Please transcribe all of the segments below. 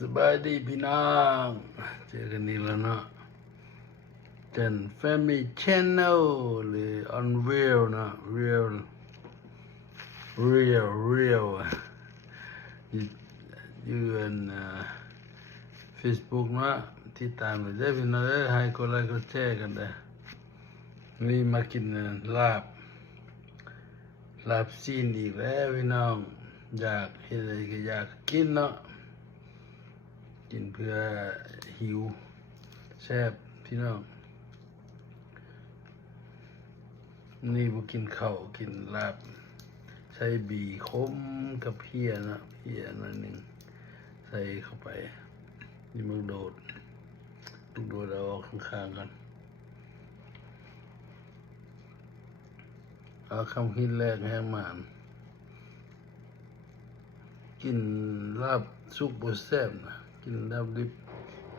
สบายดีพี่น้องเจอกันอีกแล้วเนาะเจน Family Channel หรือ Unreal เนาะ Real อยู่ในFacebook เนาะที่ตามเลยได้พี่น้องได้ให้กดไลค์กดแชร์กันได้นี่มากินลาบซีนอีกแล้วพี่น้องอยากเห็นอะไรก็อยากกินเนาะกินเพื่อหิวแซ่บพี่น้องนี่บ่กินข้าวกินลาบใส่บีขมกับเพียนะเพียหน่อยหนึ่งใส่เข้าไปนี่มึงโดดเอาออกข้างๆกันเอาคำคิดแรกแห้งหมานกินลาบซุปบ่แซ่บนะกินลาบดิบ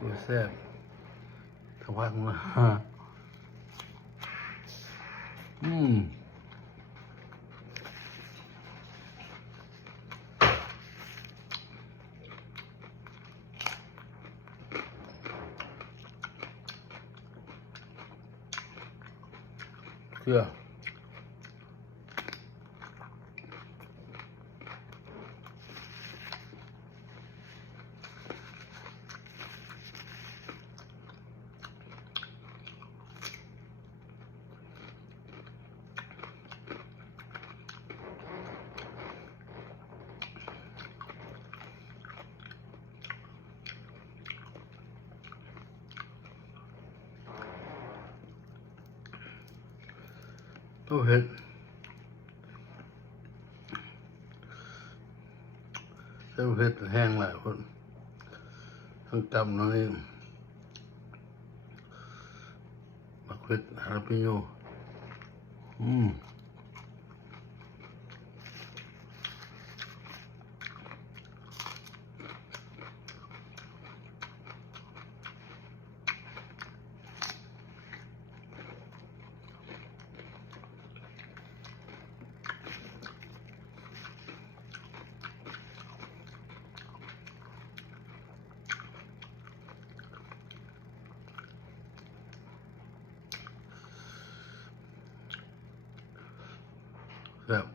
บ่แซ่บถ้าพักมาเพื่อโอ้เห็ดเส้นเผ็ดแห้งหลายคนทั้งตำน้อยมะเขือฮาราปิโยแบบ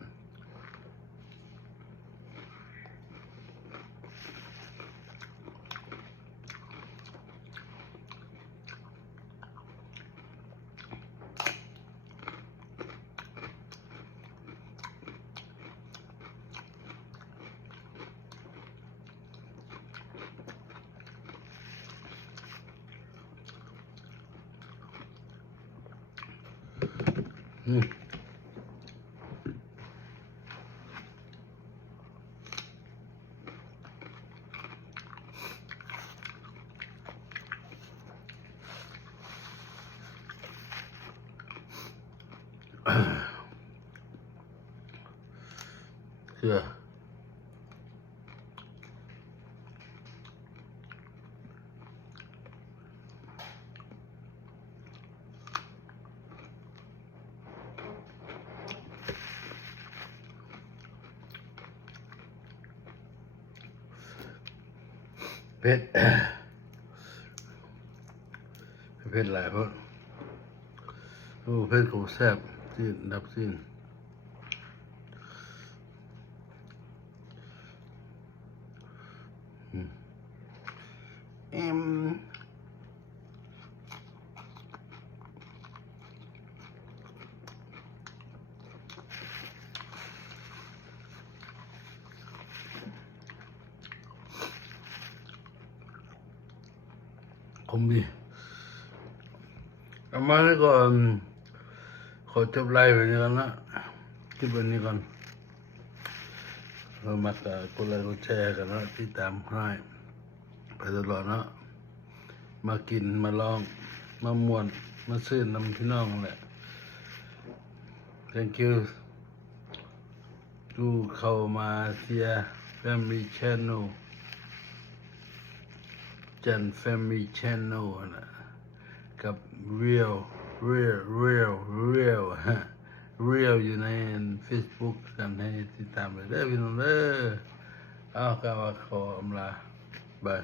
เพื่อเผ็ดหลายเพราะโอ้เผ็ดของแซ่บที่ดับสิ้นคมดีประมาณนี้ก่อนขอจบไลฟ์แบบนี้ก่อนนะคลิปแบบนี้ก่อนเรามากดไลค์กดแชร์กันนะที่ตามให้ไปตลอดนะมากินมาลองมาม่วนมาซื้อนำพี่น้องแหละ thank you ดูเข้ามาเสีย Family Channel จัน Family Channel นะกับ Real อยู่ใน Facebook กันให้ติดตามเลยเด้อพี่น้องเด้อเอาก็ว่าขออำลา บาย